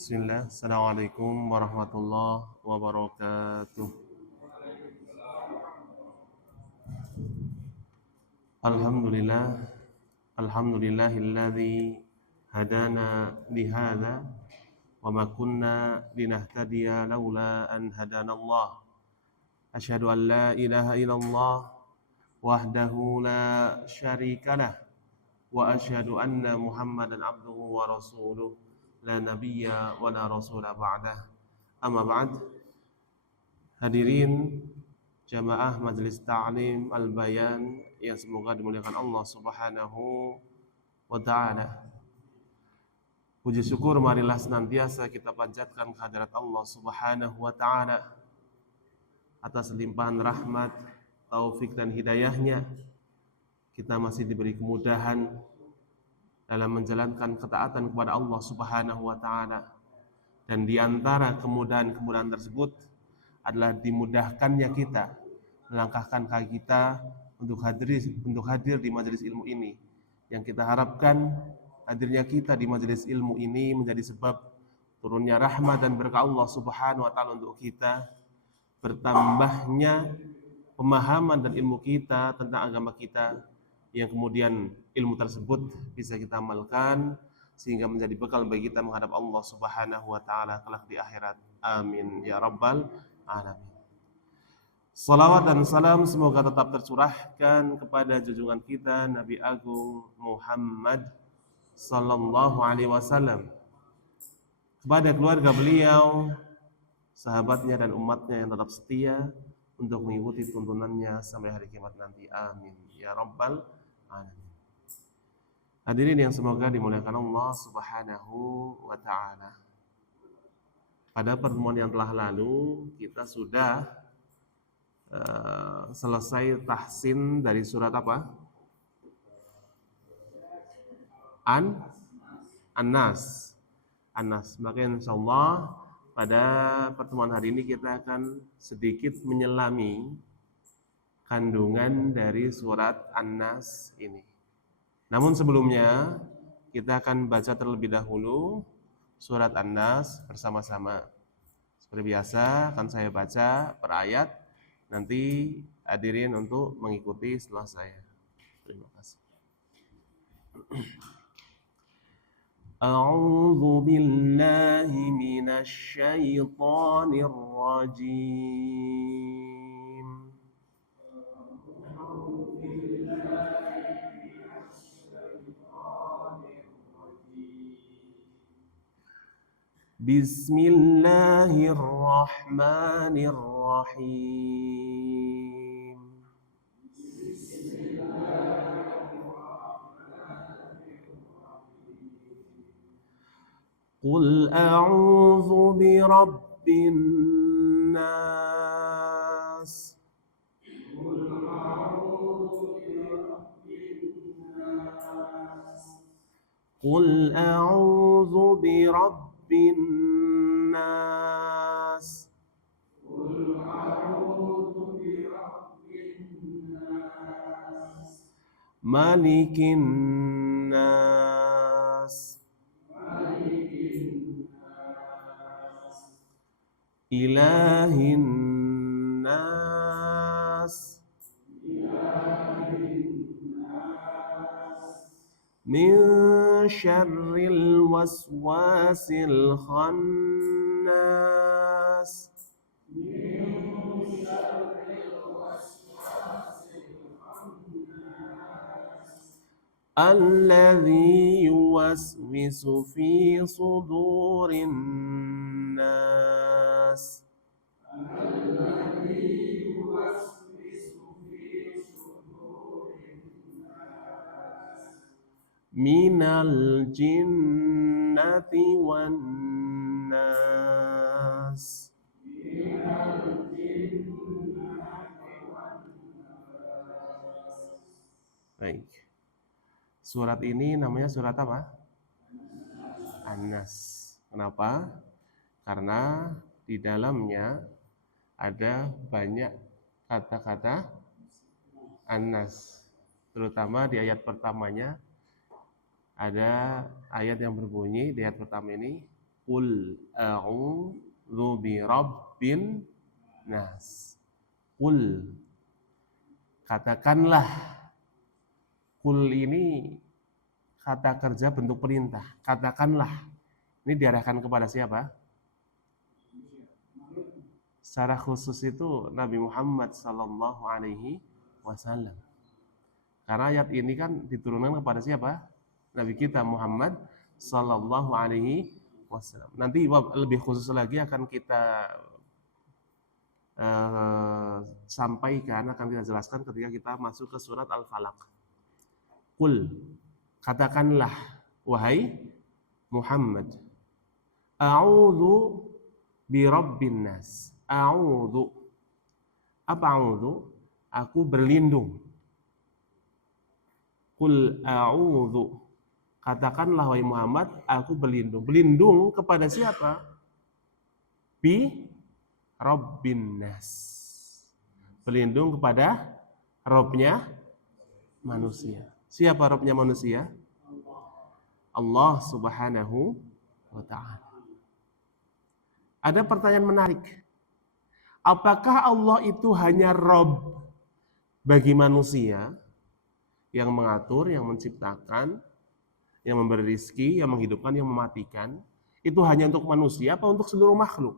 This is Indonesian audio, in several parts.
Bismillah, Assalamualaikum warahmatullahi wabarakatuh. Alhamdulillah, alhamdulillahilladzi hadana lihada wa ma kunna linahtadiya laula an hadanallah. Asyhadu an la ilaha illallah wahdahu la syarikalah wa asyhadu anna Muhammadan abduhu wa rasuluh la nabiyya wa la rasula ba'dah. Amma ba'd. Hadirin jamaah Majelis Ta'lim Al-Bayan yang semoga dimuliakan Allah Subhanahu wa taala. Puji syukur marilah senantiasa kita panjatkan kehadirat Allah Subhanahu wa taala atas limpahan rahmat, taufik dan hidayahnya. Kita masih diberi kemudahan dalam menjalankan ketaatan kepada Allah Subhanahu wa taala. Dan di antara kemudahan-kemudahan tersebut adalah dimudahkannya kita melangkahkan kaki kita untuk hadir di majelis ilmu ini, yang kita harapkan hadirnya kita di majelis ilmu ini menjadi sebab turunnya rahmat dan berkah Allah Subhanahu wa taala untuk kita, bertambahnya pemahaman dan ilmu kita tentang agama kita, yang kemudian ilmu tersebut bisa kita amalkan sehingga menjadi bekal bagi kita menghadap Allah Subhanahu wa taala kelak di akhirat. Amin ya rabbal alamin. Salawat dan salam semoga tetap tercurahkan kepada junjungan kita Nabi Agung Muhammad sallallahu alaihi wasallam, kepada keluarga beliau, sahabatnya dan umatnya yang tetap setia untuk mengikuti tuntunannya sampai hari kiamat nanti. Amin ya rabbal alamin. Hadirin yang semoga dimuliakan Allah Subhanahu wa taala. Pada pertemuan yang telah lalu kita sudah selesai tahsin dari surat apa? An-Nas. Maka insyaallah pada pertemuan hari ini kita akan sedikit menyelami kandungan dari surat An-Nas ini. Namun sebelumnya kita akan baca terlebih dahulu surat An-Nas bersama-sama. Seperti biasa akan saya baca per ayat, nanti hadirin untuk mengikuti setelah saya. Terima kasih. A'udzu billahi minasy syaithanir rajim. Bismillahirrahmanirrahim. Qul a'udzu birabbin nas. Qul a'udzu birabbin nas. Malikin nas. Ilahin nas. Min syarril waswasil khannas. Alladzi yuwaswisu fi sudurin nas. Minal jinnati wan nas. Baik. Surat ini namanya surat apa? An-Nas. Kenapa? Karena di dalamnya ada banyak kata-kata An-Nas. Terutama di ayat pertamanya ada ayat yang berbunyi di ayat pertama ini, Qul a'udzu birabbin nas. Qul, katakanlah. Qul ini kata kerja bentuk perintah. Katakanlah. Ini diarahkan kepada siapa? Secara khusus itu Nabi Muhammad sallallahu alaihi wasallam. Karena ayat ini kan diturunkan kepada siapa? Nabi kita Muhammad sallallahu alaihi wasallam. Nanti lebih khusus lagi akan kita sampaikan, akan kita jelaskan ketika kita masuk ke surat Al-Falaq. Qul, katakanlah wahai Muhammad, a'udzu birabbin nas. A'udzu. Apa a'udzu? Aku berlindung. Qul a'udzu. Katakanlah wahai Muhammad, aku berlindung. Berlindung kepada siapa? Bi rabbin nas. Berlindung kepada Robnya manusia. Siapa Robnya manusia? Allah Subhanahu wa ta'ala. Ada pertanyaan menarik. Apakah Allah itu hanya Rob bagi manusia yang mengatur, yang menciptakan, yang memberi rizki, yang menghidupkan, yang mematikan? Itu hanya untuk manusia apa untuk seluruh makhluk?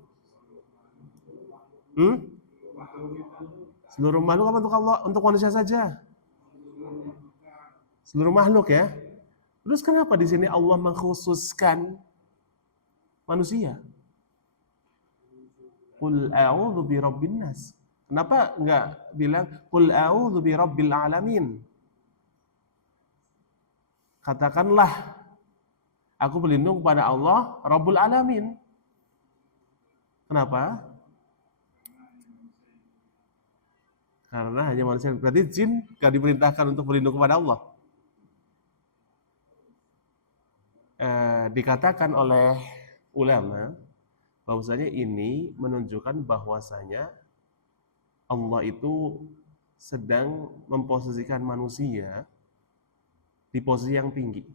Seluruh makhluk apa untuk Allah? Untuk manusia saja? Seluruh makhluk ya. Terus kenapa di sini Allah mengkhususkan manusia? Qul a'udzu birabbin nas. Kenapa enggak bilang qul a'udzu birabbil alamin? Katakanlah aku berlindung kepada Allah Rabbul Alamin. Kenapa? Karena hanya manusia. Berarti jin enggak diperintahkan untuk berlindung kepada Allah. Dikatakan oleh ulama bahwasanya ini menunjukkan bahwasanya Allah itu sedang memposisikan manusia di posisi yang tinggi.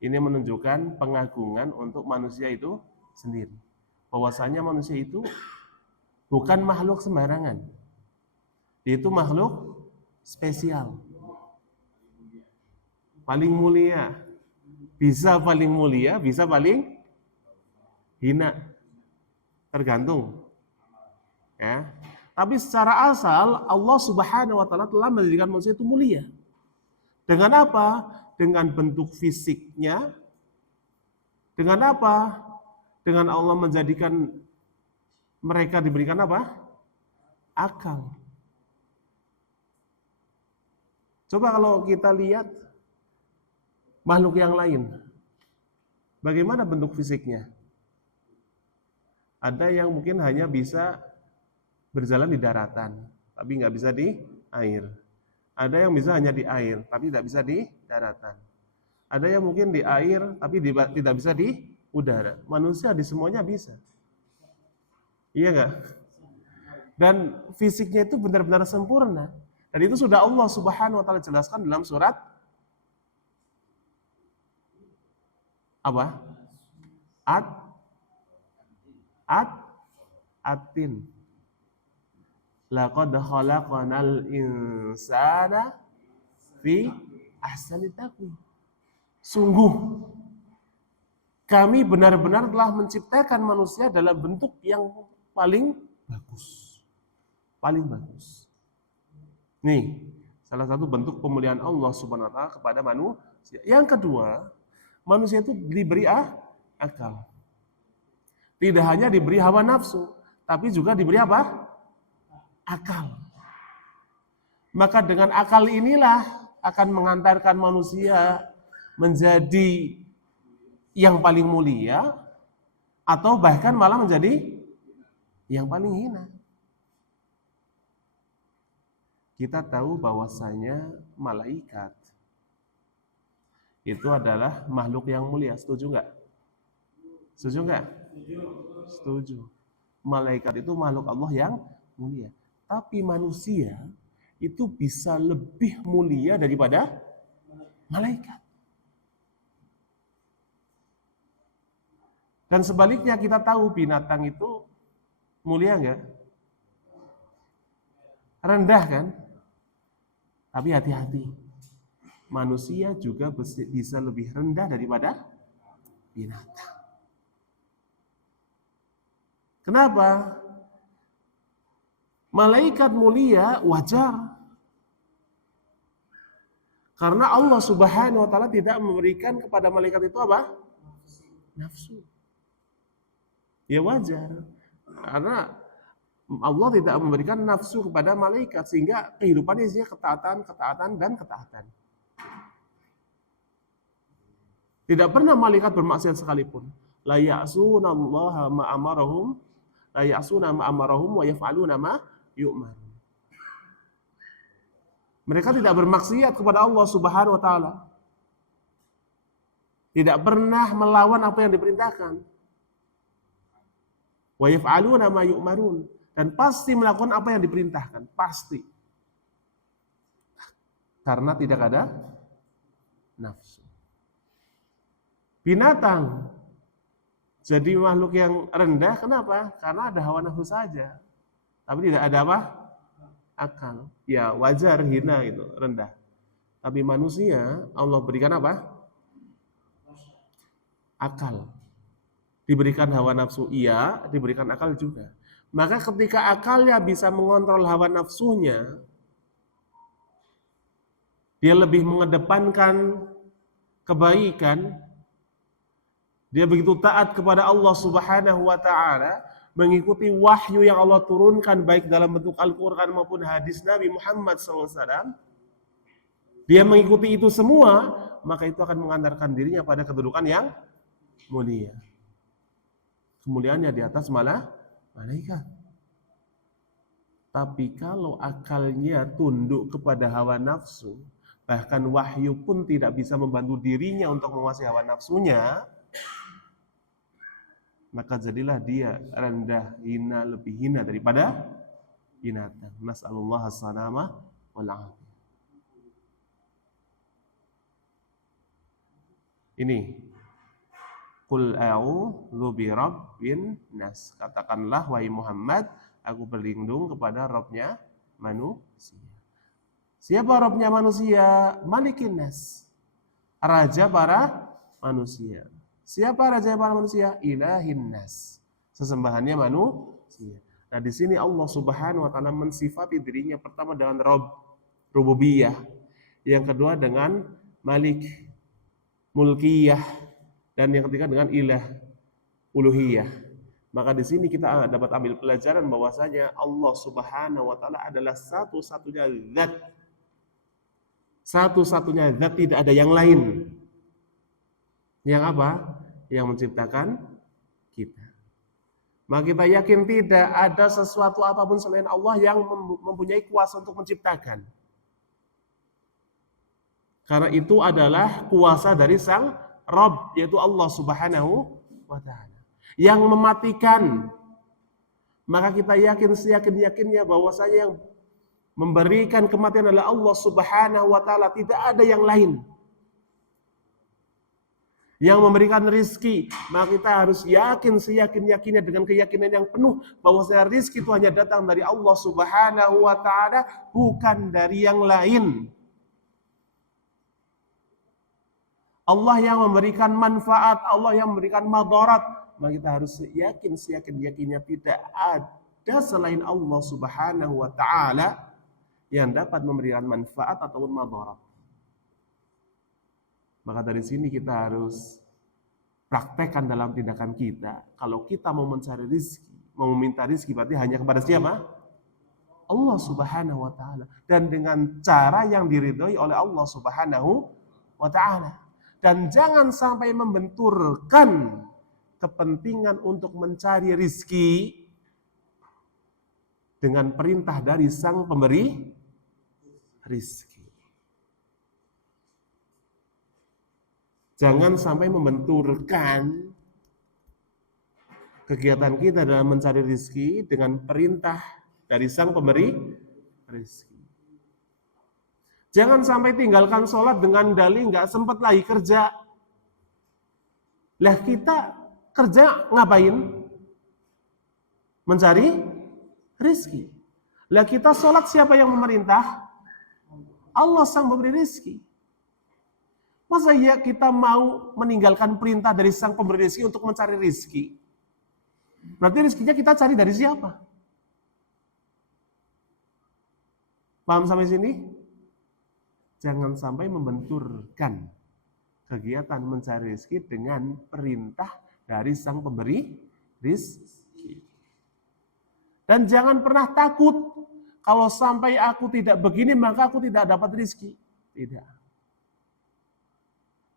Ini menunjukkan pengagungan untuk manusia itu sendiri. Bahwasanya manusia itu bukan makhluk sembarangan. Itu makhluk spesial. Paling mulia. Bisa paling mulia, bisa paling hina, tergantung ya. Tapi secara asal Allah Subhanahu wa ta'ala telah menjadikan manusia itu mulia. Dengan apa? Dengan bentuk fisiknya. Dengan apa? Dengan Allah menjadikan mereka diberikan apa? Akal. Coba kalau kita lihat makhluk yang lain, bagaimana bentuk fisiknya? Ada yang mungkin hanya bisa berjalan di daratan, tapi nggak bisa di air. Ada yang bisa hanya di air, tapi tidak bisa di daratan. Ada yang mungkin di air, tapi tidak bisa di udara. Manusia di semuanya bisa. Iya nggak? Dan fisiknya itu benar-benar sempurna. Dan itu sudah Allah Subhanahu wa ta'ala jelaskan dalam surat apa? At-Tin. Laqad khalaqnal insana fi ahsani taqwim. Sungguh kami benar-benar telah menciptakan manusia dalam bentuk yang paling bagus. Paling bagus. Nih, salah satu bentuk pemuliaan Allah Subhanahu wa ta'ala kepada manusia. Yang kedua, manusia itu diberi akal. Tidak hanya diberi hawa nafsu, tapi juga diberi apa? Akal. Maka dengan akal inilah akan mengantarkan manusia menjadi yang paling mulia atau bahkan malah menjadi yang paling hina. Kita tahu bahwasanya malaikat itu adalah makhluk yang mulia. Setuju nggak? Setuju nggak? Setuju. Malaikat itu makhluk Allah yang mulia. Tapi manusia itu bisa lebih mulia daripada malaikat. Dan sebaliknya kita tahu binatang itu mulia enggak? Rendah kan? Tapi hati-hati. Manusia juga bisa lebih rendah daripada binatang. Kenapa? Malaikat mulia wajar. Karena Allah Subhanahu wa taala tidak memberikan kepada malaikat itu apa? Nafsu. Ya wajar. Karena Allah tidak memberikan nafsu kepada malaikat sehingga kehidupannya isinya ketaatan, dan ketaatan. Tidak pernah malaikat bermaksiat sekalipun. La ya'sunallaha ma amarahum, la ya'suna ma amarahum wa yaf'aluna ma yu'mar. Mereka tidak bermaksiat kepada Allah Subhanahu wa taala. Tidak pernah melawan apa yang diperintahkan. Wa yaf'aluna ma yu'marun, dan pasti melakukan apa yang diperintahkan, pasti. Karena tidak ada nafsu. Binatang jadi makhluk yang rendah, kenapa? Karena ada hawa nafsu saja. Tapi tidak ada apa? Akal. Ya wajar hina itu, rendah. Tapi manusia Allah berikan apa? Akal. Diberikan hawa nafsu iya, diberikan akal juga. Maka ketika akalnya bisa mengontrol hawa nafsunya, dia lebih mengedepankan kebaikan, dia begitu taat kepada Allah Subhanahu wa taala, mengikuti wahyu yang Allah turunkan baik dalam bentuk Al-Qur'an maupun hadis Nabi Muhammad SAW. Dia mengikuti itu semua, maka itu akan mengantarkan dirinya pada kedudukan yang mulia. Kemuliaannya di atas malah malaikat. Tapi kalau akalnya tunduk kepada hawa nafsu, bahkan wahyu pun tidak bisa membantu dirinya untuk menguasai hawa nafsunya, maka jadilah dia rendah, hina, lebih hina daripada binatang. Nas'alullah as-salamah wal afiyah. Ini Qul a'udzu birabbin nas. Katakanlah wahai Muhammad, aku berlindung kepada Rabbnya manusia. Siapa Rabbnya manusia? Malikin nas. Raja para manusia. Siapa raja para manusia? Ilahin nas. Sesembahannya manusia. Nah, di sini Allah Subhanahu wa taala mensifati dirinya pertama dengan Rabb, rububiyah. Yang kedua dengan Malik, mulkiyah, dan yang ketiga dengan ilah, uluhiyah. Maka di sini kita dapat ambil pelajaran bahwasanya Allah Subhanahu wa taala adalah satu-satunya zat. Satu-satunya zat, tidak ada yang lain. Yang apa? Yang menciptakan kita. Maka kita yakin tidak ada sesuatu apapun selain Allah yang mempunyai kuasa untuk menciptakan. Karena itu adalah kuasa dari sang Rabb, yaitu Allah Subhanahu wa ta'ala. Yang mematikan. Maka kita yakin seyakin-yakinnya bahwasanya yang memberikan kematian adalah Allah Subhanahu wa ta'ala, tidak ada yang lain. Yang memberikan rizki, maka kita harus yakin seyakin-yakinnya dengan keyakinan yang penuh bahwasanya rizki itu hanya datang dari Allah Subhanahu wa ta'ala, bukan dari yang lain. Allah yang memberikan manfaat, Allah yang memberikan madarat, maka kita harus yakin seyakin-yakinnya tidak ada selain Allah Subhanahu wa ta'ala yang dapat memberikan manfaat ataupun madarat. Maka dari sini kita harus praktekkan dalam tindakan kita. Kalau kita mau mencari rizki, mau meminta rizki, berarti hanya kepada siapa? Allah Subhanahu wa ta'ala. Dan dengan cara yang diridhoi oleh Allah Subhanahu wa ta'ala. Dan jangan sampai membenturkan kepentingan untuk mencari rizki dengan perintah dari sang pemberi rizki. Jangan sampai membenturkan kegiatan kita dalam mencari rizki dengan perintah dari sang pemberi rizki. Jangan sampai tinggalkan sholat dengan dalih nggak sempat lagi kerja. Lah kita kerja ngapain? Mencari rizki. Lah kita sholat siapa yang memerintah? Allah sang pemberi rizki. Masa ya kita mau meninggalkan perintah dari sang pemberi rizki untuk mencari rizki? Berarti rizkinya kita cari dari siapa? Paham sampai sini? Jangan sampai membenturkan kegiatan mencari rizki dengan perintah dari sang pemberi rizki. Dan jangan pernah takut kalau sampai aku tidak begini maka aku tidak dapat rizki. Tidak.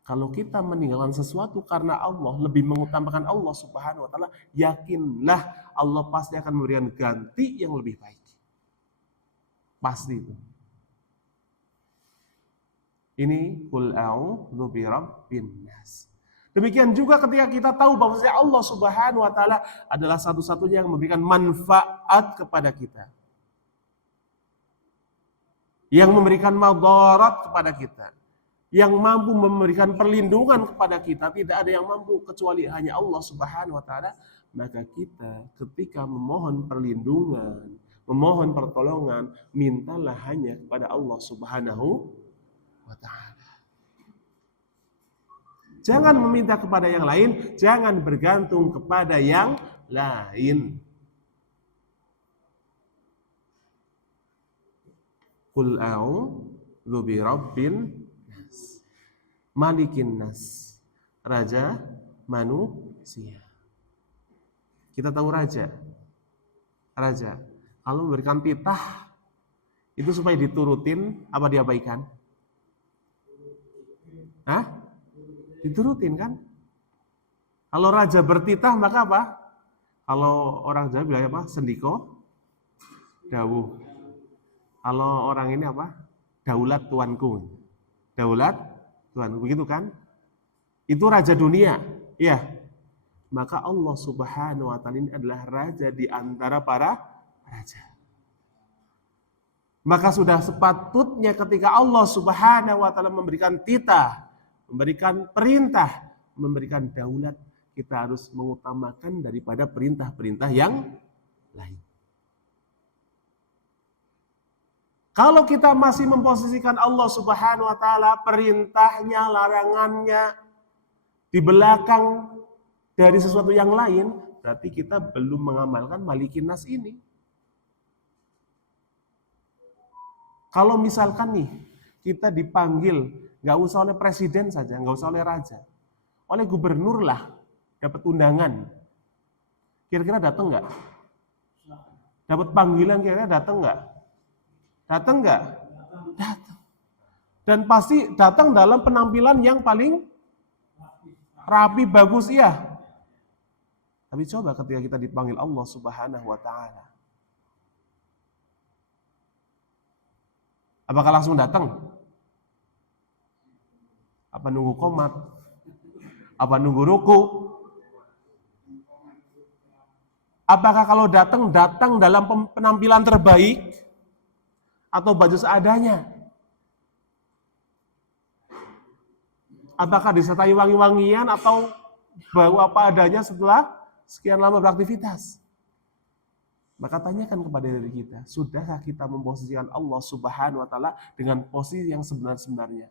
Kalau kita meninggalkan sesuatu karena Allah, lebih mengutamakan Allah Subhanahu wa taala, yakinlah Allah pasti akan memberikan ganti yang lebih baik. Pasti itu. Ini qul a'udzu birabbin nas. Demikian juga ketika kita tahu bahwa Allah Subhanahu wa taala adalah satu-satunya yang memberikan manfaat kepada kita. Yang memberikan madarat kepada kita. Yang mampu memberikan perlindungan kepada kita, tidak ada yang mampu kecuali hanya Allah Subhanahu wa taala. Maka kita ketika memohon perlindungan, memohon pertolongan, mintalah hanya kepada Allah Subhanahu wa taala. Jangan meminta kepada yang lain, jangan bergantung kepada yang lain. Qul a'udzu birabbin nas. Malikin nas. Raja manusia. Kita tahu raja. Raja kalau memberikan titah itu supaya diturutin apa diabaikan? Hah? Diturutin kan? Kalau raja bertitah maka apa? Kalau orang Jawa bilang apa? Sendiko dawuh. Kalau orang ini apa? Daulat tuanku. Daulat tuanku, begitu kan? Itu raja dunia. Iya. Maka Allah Subhanahu wa taala ini adalah raja di antara para raja. Maka sudah sepatutnya ketika Allah Subhanahu wa taala memberikan titah, memberikan perintah, memberikan daulat, kita harus mengutamakan daripada perintah-perintah yang lain. Kalau kita masih memposisikan Allah Subhanahu wa taala, perintahnya, larangannya di belakang dari sesuatu yang lain, berarti kita belum mengamalkan malikin nas ini. Kalau misalkan nih, kita dipanggil, nggak usah oleh presiden saja, nggak usah oleh raja, oleh gubernur lah, dapat undangan. Kira-kira datang nggak? Dapat panggilan kira-kira datang nggak? Datang nggak? Datang. Dan pasti datang dalam penampilan yang paling rapi, bagus, iya. Tapi coba ketika kita dipanggil Allah Subhanahu wa taala, apakah langsung datang? Apa nunggu qomat? Apa nunggu ruku? Apakah kalau datang dalam penampilan terbaik atau baju seadanya? Apakah disertai wangi-wangian atau bau apa adanya setelah sekian lama beraktivitas? Maka tanyakan kepada diri kita, sudahkah kita memposisikan Allah Subhanahu wa taala dengan posisi yang sebenar-benarnya?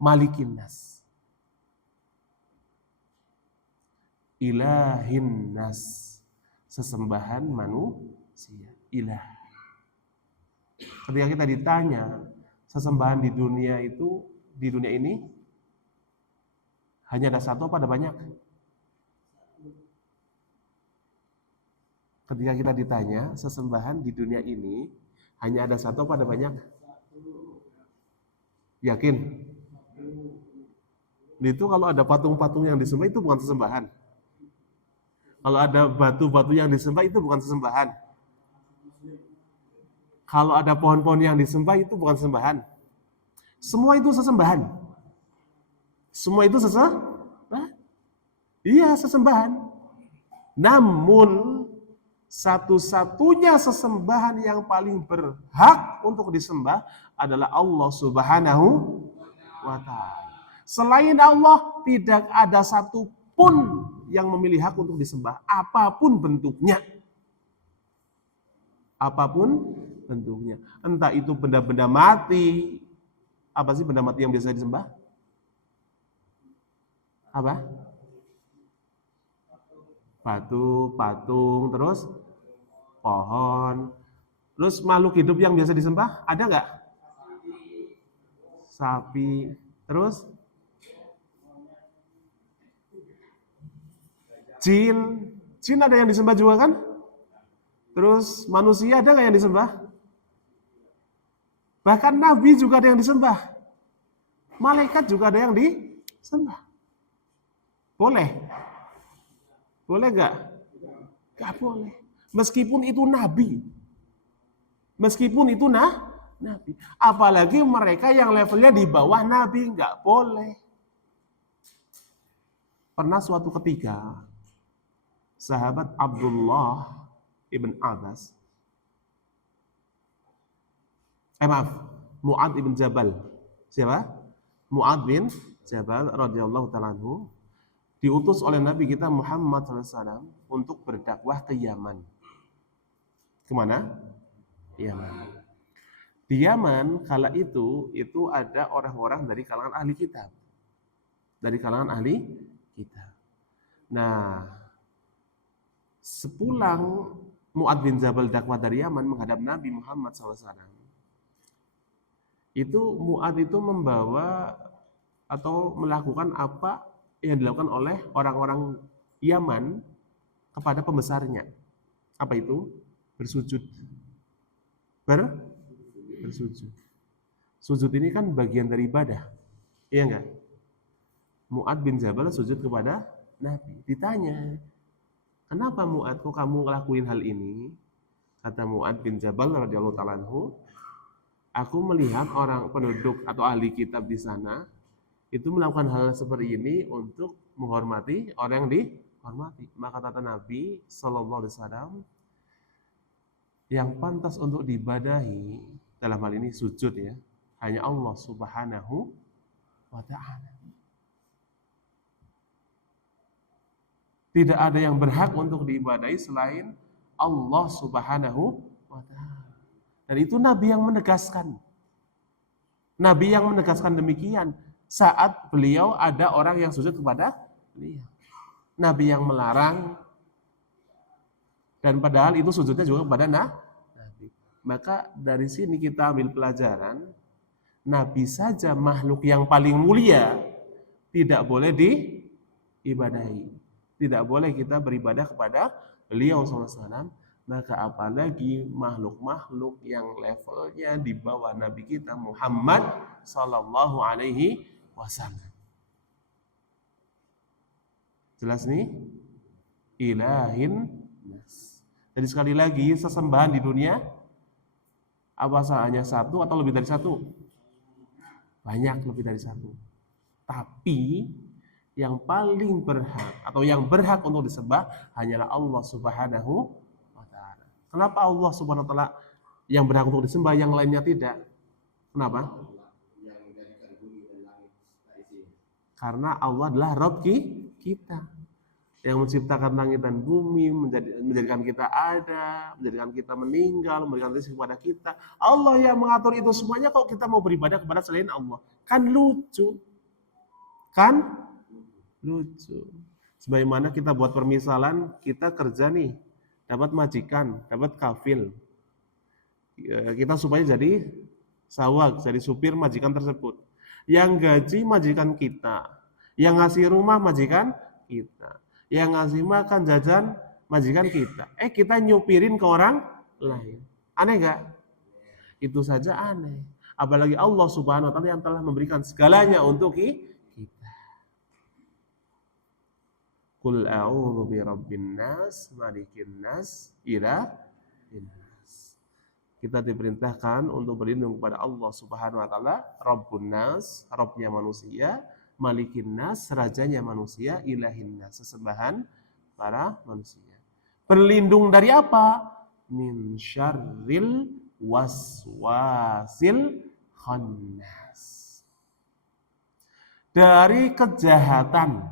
Malikin nas. Ilahin nas. Sesembahan manusia. Ilah. Ketika kita ditanya, sesembahan di dunia itu, di dunia ini hanya ada satu apa ada banyak? Ketika kita ditanya, sesembahan di dunia ini hanya ada satu apa ada banyak? Yakin? Itu kalau ada patung-patung yang disembah itu bukan sesembahan. Kalau ada batu-batu yang disembah itu bukan sesembahan. Kalau ada pohon-pohon yang disembah itu bukan sesembahan. Semua itu sesembahan. Semua itu sesembahan. Iya, sesembahan. Namun satu-satunya sesembahan yang paling berhak untuk disembah adalah Allah Subhanahu wa taala. Selain Allah tidak ada satupun yang memiliki hak untuk disembah, apapun bentuknya. Apapun bentuknya. Entah itu benda-benda mati. Apa sih benda mati yang biasa disembah? Apa? Batu, patung, terus pohon. Terus makhluk hidup yang biasa disembah, ada nggak? Sapi. Terus jin. Jin ada yang disembah juga kan? Terus manusia ada nggak yang disembah? Bahkan nabi juga ada yang disembah. Malaikat juga ada yang disembah. Boleh? Boleh nggak? Nggak boleh. Meskipun itu nabi. Meskipun itu nabi. Apalagi mereka yang levelnya di bawah nabi, nggak boleh. Pernah suatu ketika, sahabat Abdullah ibn Abbas, Mu'ad ibn Jabal. Siapa? Mu'ad bin Jabal radhiyallahu ta'ala anhu diutus oleh Nabi kita Muhammad SAW untuk berdakwah ke Yaman. Kemana? Yaman. Di Yaman kala itu ada orang-orang dari kalangan ahli kitab. Dari kalangan ahli kitab. Nah, sepulang Mu'ad bin Jabal dakwah dari Yaman menghadap Nabi Muhammad SAW, itu Mu'ad itu membawa atau melakukan apa yang dilakukan oleh orang-orang Yaman kepada pembesarnya. Apa itu? Bersujud. Bersujud. Sujud ini kan bagian dari ibadah. Iya enggak? Mu'ad bin Jabal sujud kepada Nabi. Ditanya, kenapa Mu'ad kok kamu ngelakuin hal ini? Kata Mu'ad bin Jabal radhiyallahu ta'ala anhu, aku melihat orang penduduk atau ahli kitab di sana itu melakukan hal seperti ini untuk menghormati orang yang dihormati. Maka kata Nabi sallallahu alaihi wasallam, yang pantas untuk diibadahi dalam hal ini sujud ya, hanya Allah Subhanahu wa ta'ala. Tidak ada yang berhak untuk diibadahi selain Allah Subhanahu wa ta'ala. Dan itu Nabi yang menegaskan. Nabi yang menegaskan demikian saat beliau ada orang yang sujud kepada beliau. Nabi yang melarang, dan padahal itu sujudnya juga kepada Nabi. Maka dari sini kita ambil pelajaran, Nabi saja makhluk yang paling mulia tidak boleh diibadahi. Tidak boleh kita beribadah kepada beliau SAW. Maka apalagi makhluk-makhluk yang levelnya di bawah Nabi kita Muhammad sallallahu alaihi wasallam. Jelas nih? Ilahin nas. Jadi sekali lagi, sesembahan di dunia apa hanya satu atau lebih dari satu? Banyak lebih dari satu. Tapi yang paling berhak atau yang berhak untuk disembah hanyalah Allah Subhanahu. Kenapa Allah Subhanahu wa ta'ala yang berhak untuk disembah, yang lainnya tidak? Kenapa? Karena Allah adalah Rabb kita. Yang menciptakan langit dan bumi, menjadikan kita ada, menjadikan kita meninggal, memberikan rezeki kepada kita. Allah yang mengatur itu semuanya, kok kita mau beribadah kepada selain Allah? Kan lucu. Kan? Lucu. Sebagaimana kita buat permisalan, kita kerja nih, dapat majikan, dapat kafil. Kita supaya jadi sawag, jadi supir majikan tersebut. Yang gaji majikan kita, yang ngasih rumah majikan kita, yang ngasih makan jajan majikan kita. Kita nyupirin ke orang lain. Aneh gak? Itu saja aneh. Apalagi Allah Subhanahu wa ta'ala yang telah memberikan segalanya untuk kita. Qul a'udzu birabbin nas, malikin nas, ilahin nas. Kita diperintahkan untuk berlindung kepada Allah Subhanahu wa ta'ala, Rabbun nas, Rabbnya manusia, malikin nas, rajanya manusia, ilahin nas, sesembahan para manusia. Berlindung dari apa? Min syarril waswasil khannas. Dari kejahatan,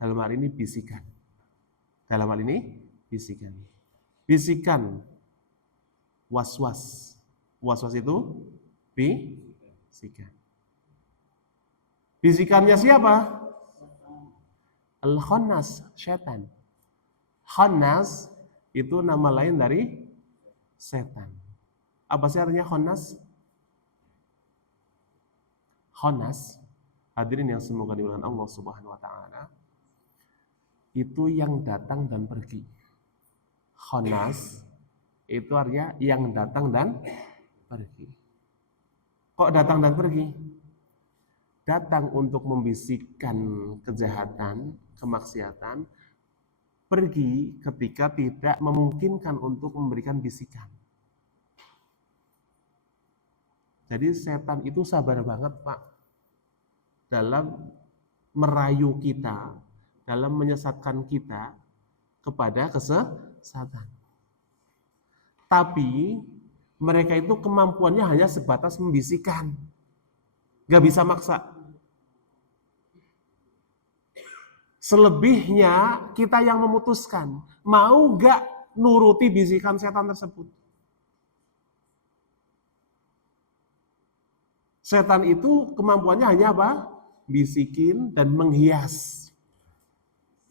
dalam hal ini bisikan. Dalam hal ini bisikan. Bisikan was-was. Was-was itu bisikan. Bisikannya siapa? Al-Khannas, setan. Khannas itu nama lain dari setan. Apa sih artinya khannas? Khannas, hadirin yang semoga dimuliakan Allah Subhanahu wa taala, itu yang datang dan pergi. Khannas itu artinya yang datang dan pergi. Kok datang dan pergi? Datang untuk membisikkan kejahatan, kemaksiatan, pergi ketika tidak memungkinkan untuk memberikan bisikan. Jadi setan itu sabar banget, Pak, dalam merayu kita, dalam menyesatkan kita kepada kesesatan. Tapi mereka itu kemampuannya hanya sebatas membisikkan, gak bisa maksa. Selebihnya kita yang memutuskan, mau gak nuruti bisikan setan tersebut. Setan itu kemampuannya hanya apa? Bisikin dan menghias.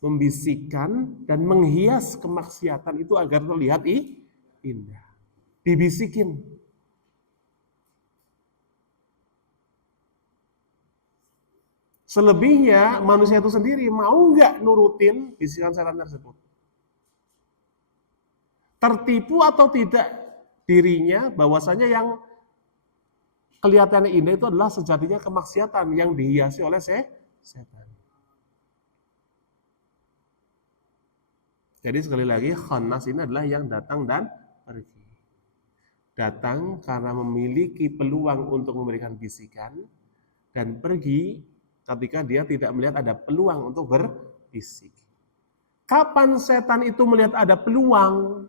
Membisikkan dan menghias kemaksiatan itu agar terlihat indah. Dibisikin. Selebihnya manusia itu sendiri mau nggak nurutin bisikan setan tersebut. Tertipu atau tidak dirinya bahwasanya yang kelihatannya indah itu adalah sejatinya kemaksiatan yang dihiasi oleh setan. Jadi sekali lagi khannas ini adalah yang datang dan pergi. Datang karena memiliki peluang untuk memberikan bisikan dan pergi ketika dia tidak melihat ada peluang untuk berbisik. Kapan setan itu melihat ada peluang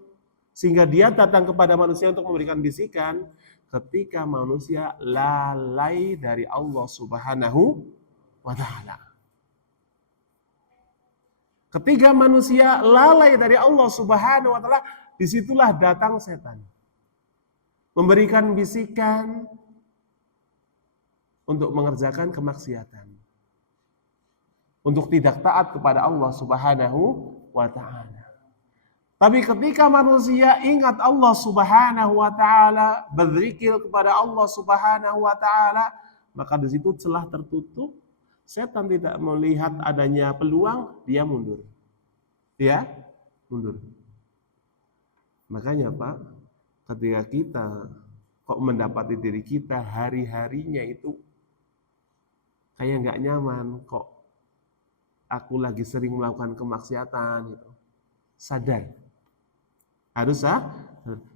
sehingga dia datang kepada manusia untuk memberikan bisikan? Ketika manusia lalai dari Allah Subhanahu wa taala. Ketika manusia lalai dari Allah Subhanahu wa taala, disitulah datang setan. Memberikan bisikan untuk mengerjakan kemaksiatan. Untuk tidak taat kepada Allah Subhanahu wa taala. Tapi ketika manusia ingat Allah Subhanahu wa taala, berzikir kepada Allah Subhanahu wa taala, maka di situ celah tertutup. Setan tidak melihat adanya peluang, dia mundur. Dia mundur. Makanya Pak, ketika kita kok mendapati diri kita hari-harinya itu kayak nggak nyaman, kok aku lagi sering melakukan kemaksiatan gitu. Sadar. Harus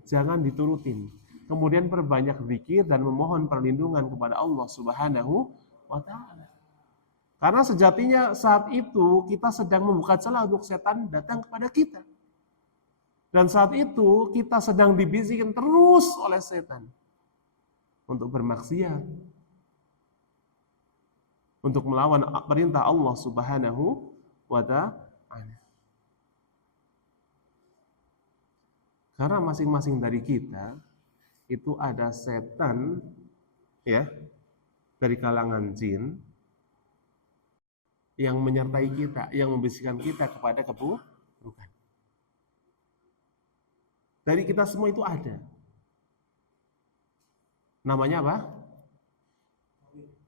jangan diturutin. Kemudian perbanyak zikir dan memohon perlindungan kepada Allah Subhanahu wa taala. Karena sejatinya saat itu kita sedang membuka celah untuk setan datang kepada kita. Dan saat itu kita sedang dibisikin terus oleh setan untuk bermaksiat, untuk melawan perintah Allah Subhanahu wa ta'ala. Karena masing-masing dari kita itu ada setan ya dari kalangan jin yang menyertai kita, yang membisikkan kita kepada keburukan. Dari kita semua itu ada. Namanya apa?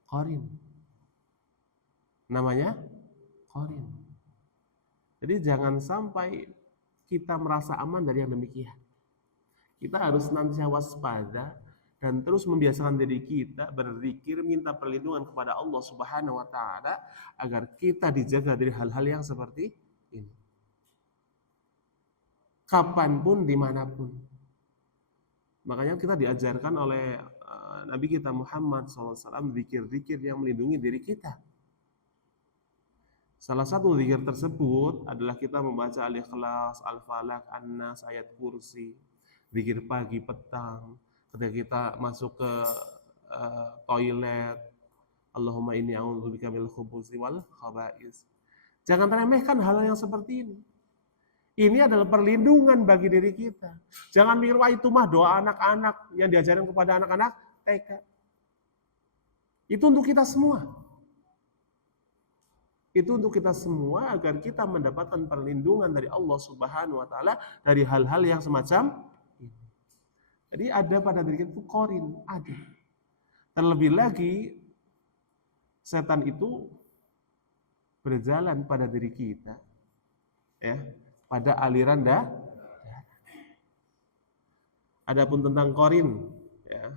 Qarin. Namanya Qarin. Jadi jangan sampai kita merasa aman dari yang demikian. Kita harus senantiasa waspada dan terus membiasakan diri kita berzikir, minta perlindungan kepada Allah Subhanahu wa taala agar kita dijaga dari hal-hal yang seperti ini. Kapanpun, dimanapun. Makanya kita diajarkan oleh Nabi kita Muhammad SAW zikir-zikir yang melindungi diri kita. Salah satu zikir tersebut adalah kita membaca Al-Ikhlas, Al-Falaq, An-Nas, ayat kursi, zikir pagi, petang, ketika kita masuk ke toilet, Allahumma inni a'udzubika minal khubuthi wal khaba'is. Jangan remehkan hal yang seperti ini. Ini adalah perlindungan bagi diri kita. Jangan mikir, wah itu mah doa anak-anak yang diajarkan kepada anak-anak TK. Itu untuk kita semua. Itu untuk kita semua agar kita mendapatkan perlindungan dari Allah Subhanahu wa taala dari hal-hal yang semacam ini. Jadi ada pada diri kita itu qarin, ada. Terlebih lagi setan itu berjalan pada diri kita, ya, pada aliran dah. Adapun tentang qarin, ya,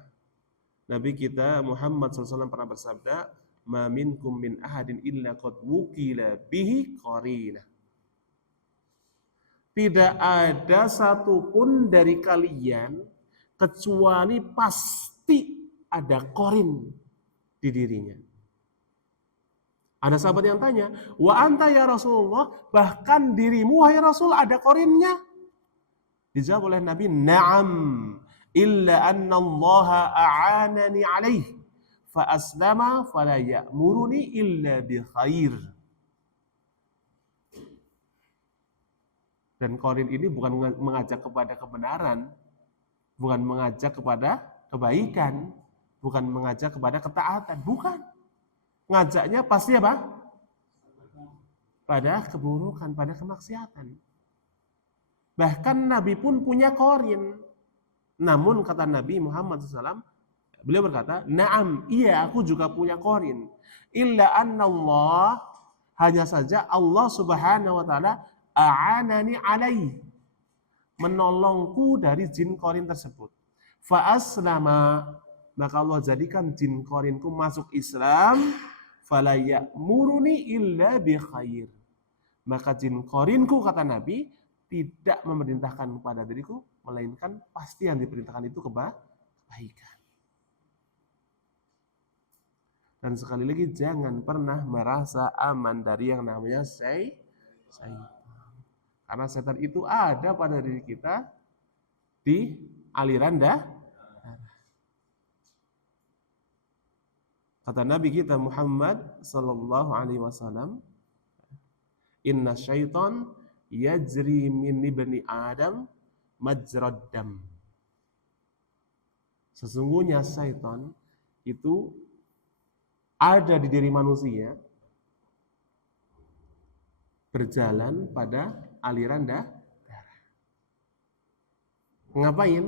Nabi kita Muhammad SAW pernah bersabda, "Ma minkum min ahadin illa qad wukila bihi qarina." Tidak ada satupun dari kalian kecuali pasti ada qarin di dirinya. Ada sahabat yang tanya, "Wa anta ya Rasulullah, bahkan dirimu wahai Rasul ada qarinnya?" Dijawab oleh Nabi, "Na'am, illa anna Allah a'anani alaih, fa aslama fala ya'muruni illa bi khair." Dan qarin ini bukan mengajak kepada kebenaran, bukan mengajak kepada kebaikan, bukan mengajak kepada ketaatan, bukan. Ngajaknya pasti apa? Pada keburukan, pada kemaksiatan. Bahkan Nabi pun punya qarin. Namun kata Nabi Muhammad SAW, beliau berkata, "Na'am, iya aku juga punya qarin. Illa anna Allah, hanya saja Allah Subhanahu wa taala a'anani alaih, menolongku dari jin qarin tersebut. Fa aslama, maka Allah jadikan jin qarinku masuk Islam, fala ya'muruni illa bi khair. Maka jin qarinku, kata Nabi, tidak memerintahkan kepada diriku, melainkan pasti yang diperintahkan itu kebaikan. Dan sekali lagi, jangan pernah merasa aman dari yang namanya syaitan. Karena setan itu ada pada diri kita di aliran darah. Kata Nabi kita Muhammad sallallahu alaihi wasallam, "Inna syaitan yajri min ibni Adam majrad dam." Sesungguhnya syaitan itu ada di diri manusia, berjalan pada aliran darah. Ngapain?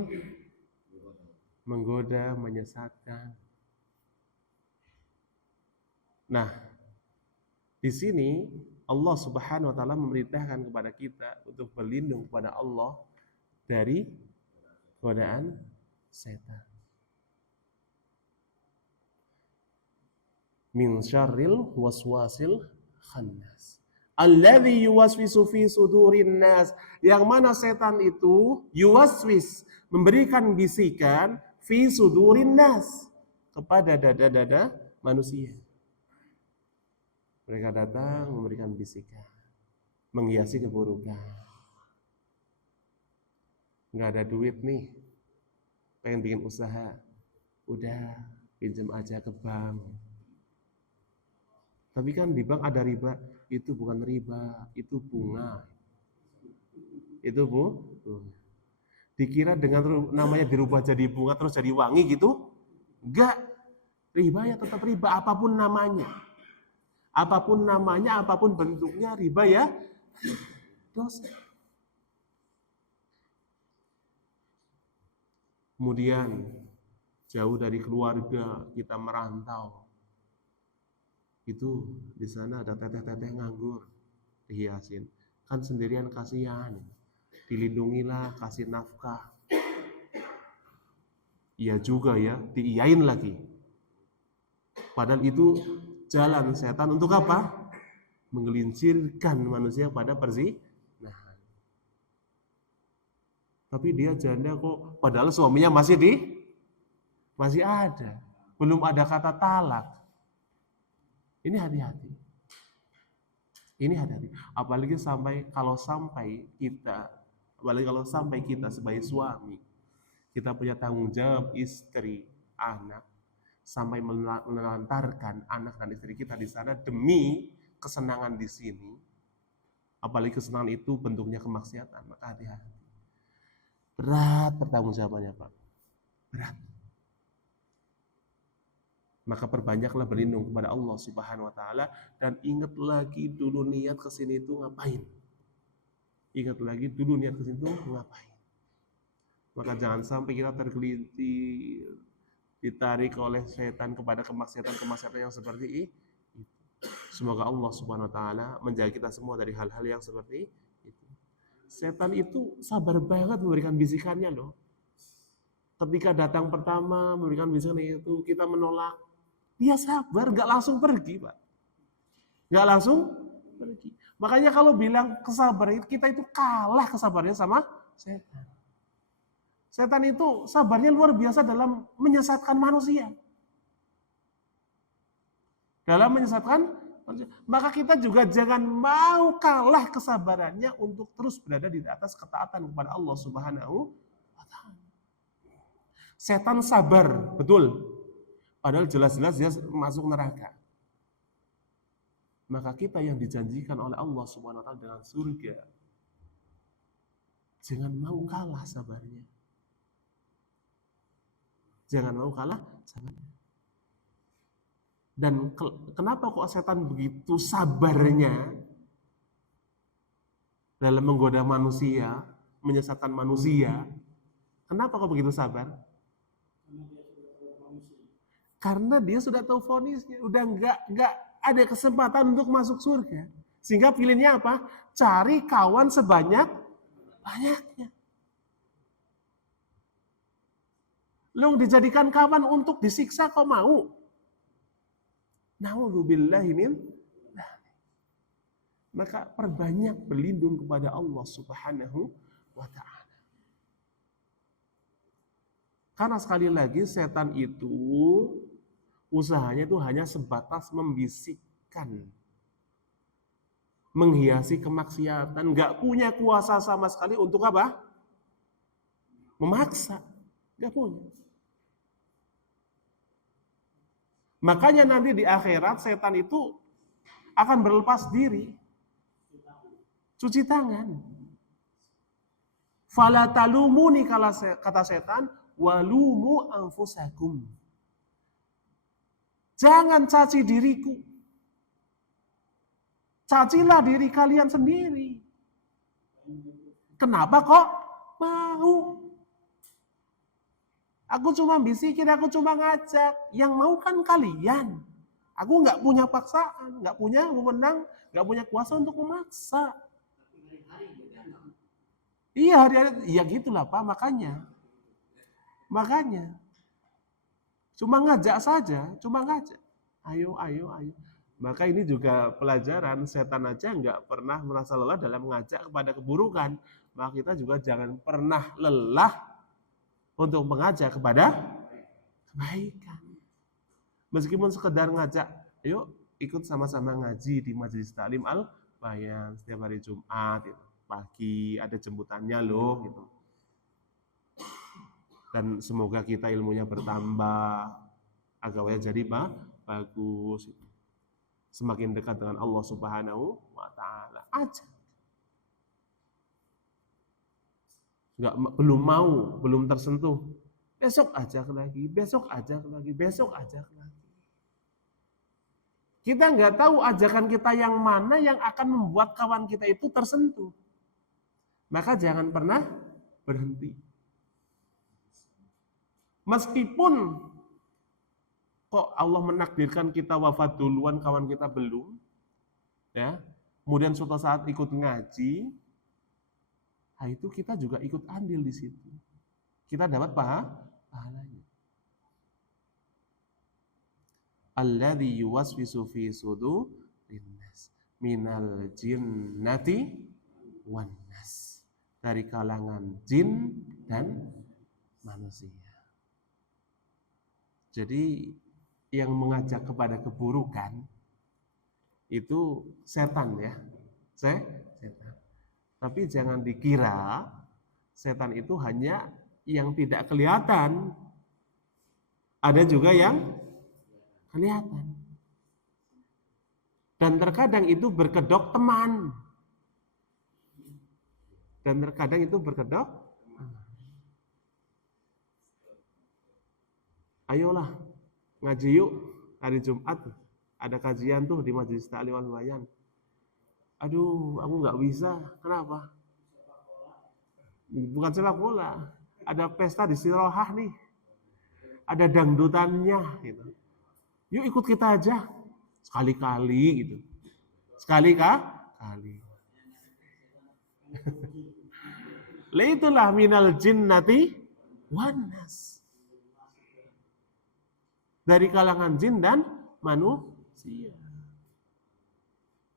Menggoda, menyesatkan. Nah, di sini Allah Subhanahu wa taala memerintahkan kepada kita untuk berlindung kepada Allah dari godaan setan. Min syarril waswasil khannas alladzi yuwaswisu fi sudurin nas, yang mana setan itu yuwaswis, memberikan bisikan, fi sudurin nas, kepada dada-dada manusia. Mereka datang memberikan bisikan, menghiasi keburukan. Nggak ada duit nih, pengen bikin usaha, udah pinjam aja ke bank. Tapi kan di bank ada riba. Itu bukan riba, itu bunga. Itu bunga. Dikira dengan namanya dirubah jadi bunga terus jadi wangi gitu? Enggak. Riba ya tetap riba, apapun namanya. Apapun namanya, apapun bentuknya, riba ya dosa. Kemudian jauh dari keluarga, kita merantau. Itu di sana ada teteh-teteh nganggur, dihiasin. Kan sendirian kasihan. Dilindungilah, kasih nafkah. Iya juga ya, diiyain lagi. Padahal itu jalan setan untuk apa? Menggelincirkan manusia pada perzinahan. Tapi dia janda kok, padahal suaminya masih ada. Belum ada kata talak. Ini hati-hati. Ini hati-hati. Apalagi kalau sampai kita sebagai suami, kita punya tanggung jawab istri, anak, sampai menelantarkan anak dan istri kita di sana demi kesenangan di sini. Apalagi kesenangan itu bentuknya kemaksiatan, maka hati-hati. Berat pertanggungjawabannya, Pak. Berat. Maka perbanyaklah berlindung kepada Allah Subhanahu wa taala dan ingat lagi dulu niat kesini itu ngapain. Ingat lagi dulu niat kesini itu ngapain. Maka jangan sampai kita tergelincir, ditarik oleh setan kepada kemaksiatan-kemaksiatan yang seperti itu. Semoga Allah Subhanahu wa taala menjaga kita semua dari hal-hal yang seperti itu. Setan itu sabar banget memberikan bisikannya loh. Ketika datang pertama memberikan bisikan itu, kita menolak. Dia sabar, gak langsung pergi, Pak. Gak langsung pergi. Makanya kalau bilang kesabaran kita itu kalah kesabarannya sama setan. Setan itu sabarnya luar biasa dalam menyesatkan manusia. Dalam menyesatkan manusia. Maka kita juga jangan mau kalah kesabarannya untuk terus berada di atas ketaatan kepada Allah Subhanahu wa taala. Setan sabar, betul. Padahal jelas-jelas dia masuk neraka. Maka kita yang dijanjikan oleh Allah Subhanahu wa taala dengan surga, jangan mau kalah sabarnya. Jangan mau kalah sabarnya. Dan kenapa kok setan begitu sabarnya dalam menggoda manusia, menyesatkan manusia? Kenapa kok begitu sabar? Karena dia sudah tahu vonisnya, udah nggak ada kesempatan untuk masuk surga. Sehingga pilihannya apa? Cari kawan sebanyak-banyaknya. Lu dijadikan kawan untuk disiksa kau mau? Na'udzubillahi min. Maka perbanyak berlindung kepada Allah Subhanahu wa ta'ala. Karena sekali lagi setan itu usahanya itu hanya sebatas membisikkan, menghiasi kemaksiatan, nggak punya kuasa sama sekali untuk apa? Memaksa, nggak punya. Makanya nanti di akhirat setan itu akan berlepas diri, cuci tangan. Fala talumuni kata setan, walumu anfusakum. Jangan caci diriku. Cacilah diri kalian sendiri. Kenapa kok mau? Aku cuma bisikin, aku cuma ngajak. Yang mau kan kalian. Aku nggak punya paksaan, nggak punya wewenang, nggak punya kuasa untuk memaksa. Iya, hari-hari, ya gitulah Pak, makanya. Cuma ngajak saja, cuma ngajak. Ayo. Maka ini juga pelajaran, setan aja nggak pernah merasa lelah dalam mengajak kepada keburukan. Maka kita juga jangan pernah lelah untuk mengajak kepada kebaikan. Meskipun sekedar ngajak, yuk ikut sama-sama ngaji di Majelis Taklim Al-Bayan setiap hari Jumat, gitu. Pagi ada jemputannya loh, gitu. Dan semoga kita ilmunya bertambah, agamanya jadi bagus, gitu. Semakin dekat dengan Allah Subhanahu wa taala aja. Belum tersentuh. Besok ajak lagi. Kita nggak tahu ajakan kita yang mana yang akan membuat kawan kita itu tersentuh. Maka jangan pernah berhenti. Meskipun kok Allah menakdirkan kita wafat duluan, kawan kita belum, ya. Kemudian suatu saat ikut ngaji, nah itu kita juga ikut andil di situ. Kita dapat pahalanya. Alladzi yuwaswisu fi sudurin nas minal jinnati wan nas. Dari kalangan jin dan manusia. Jadi yang mengajak kepada keburukan itu setan ya. Setan. Tapi jangan dikira setan itu hanya yang tidak kelihatan. Ada juga yang kelihatan. Dan terkadang itu berkedok teman. Dan terkadang itu berkedok. Ayolah ngaji yuk hari Jumat. Ada kajian tuh di Majelis Ta'lim Wal Bayan. Aduh, aku nggak bisa. Kenapa? Bukan sepak bola. Ada pesta di Sirohah nih. Ada dangdutannya gitu. Yuk ikut kita aja. Sekali-kali gitu. Kali. Itulah minal jinnati wan nas. Dari kalangan jin dan manusia.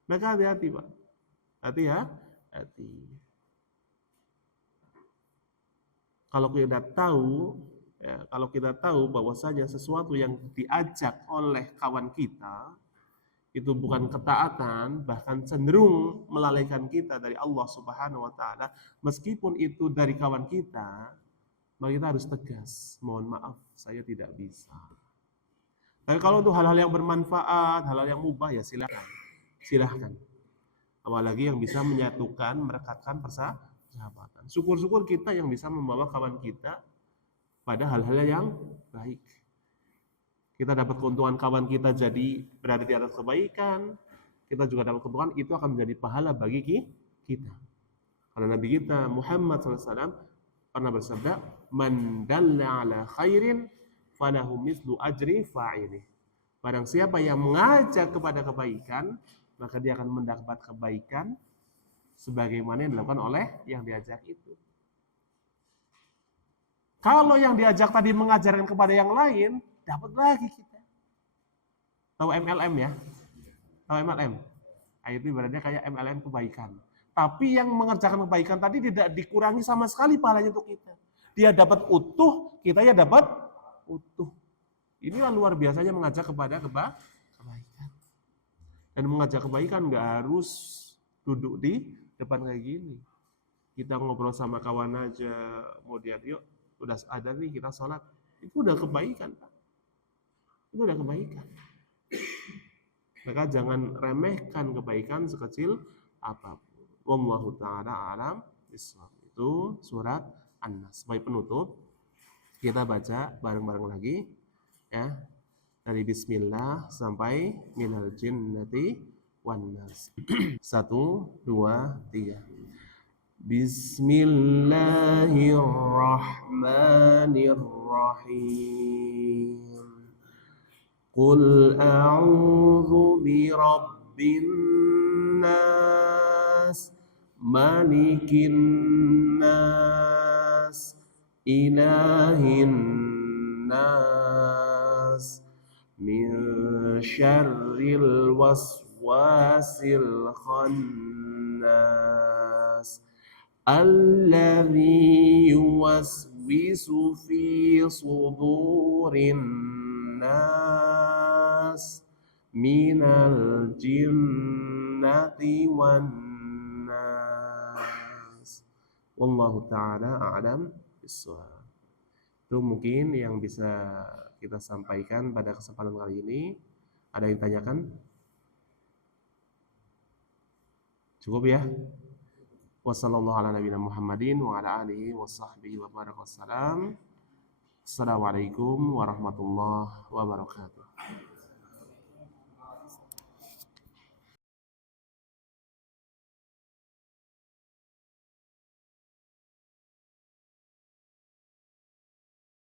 Maka hati-hati, Pak. Hati. Kalau kita tahu bahwasanya sesuatu yang diajak oleh kawan kita itu bukan ketaatan, bahkan cenderung melalaikan kita dari Allah Subhanahu wa taala, meskipun itu dari kawan kita, maka kita harus tegas, mohon maaf, saya tidak bisa. Tapi kalau untuk hal-hal yang bermanfaat, hal-hal yang mubah, ya silahkan. Apalagi yang bisa menyatukan, merekatkan persahabatan. Syukur-syukur kita yang bisa membawa kawan kita pada hal-hal yang baik. Kita dapat keuntungan kawan kita jadi berada di atas kebaikan, kita juga dapat keuntungan, itu akan menjadi pahala bagi kita. Karena Nabi kita Muhammad SAW pernah bersabda, "Man dalla ala khairin falahu mislu ajri fa'ilih." Barang siapa yang mengajak kepada kebaikan, maka dia akan mendapat kebaikan sebagaimana yang dilakukan oleh yang diajak itu. Kalau yang diajak tadi mengajarkan kepada yang lain, dapat lagi kita. Tahu MLM ya? Tahu MLM? Itu ibaratnya kayak MLM kebaikan. Tapi yang mengerjakan kebaikan tadi tidak dikurangi sama sekali pahalanya untuk kita. Dia dapat utuh, kita ya dapat utuh. Inilah luar biasanya mengajak kepada kebaikan. Dan mengajak kebaikan nggak harus duduk di depan kayak gini. Kita ngobrol sama kawan aja, kemudian yuk udah ada nih kita sholat, itu udah kebaikan, Pak. Itu udah kebaikan. Maka jangan remehkan kebaikan sekecil apapun. Wallahu ta'ala alam bishawab. Itu surat An-Nas. Sebagai penutup, kita baca bareng-bareng lagi ya. Dari bismillah sampai minal jinnati wan nas. 1, 2, 3. Bismillahirrahmanirrahim. Qul a'udzu birabbin nas, malikin nas, ilahin nas, min syarril waswasil khannas, alladzi yuwaswisu fi sudurin nas minal jinnati wan nas. Wallahu ta'ala a'lam bishawab. Itu mungkin yang bisa kita sampaikan pada kesempatan kali ini. Ada yang tanyakan? Cukup ya? Wassallallahu ala nabiyina Muhammadin wa ala alihi wa sahbihi wa baraka wassalam. Assalamualaikum warahmatullahi wabarakatuh.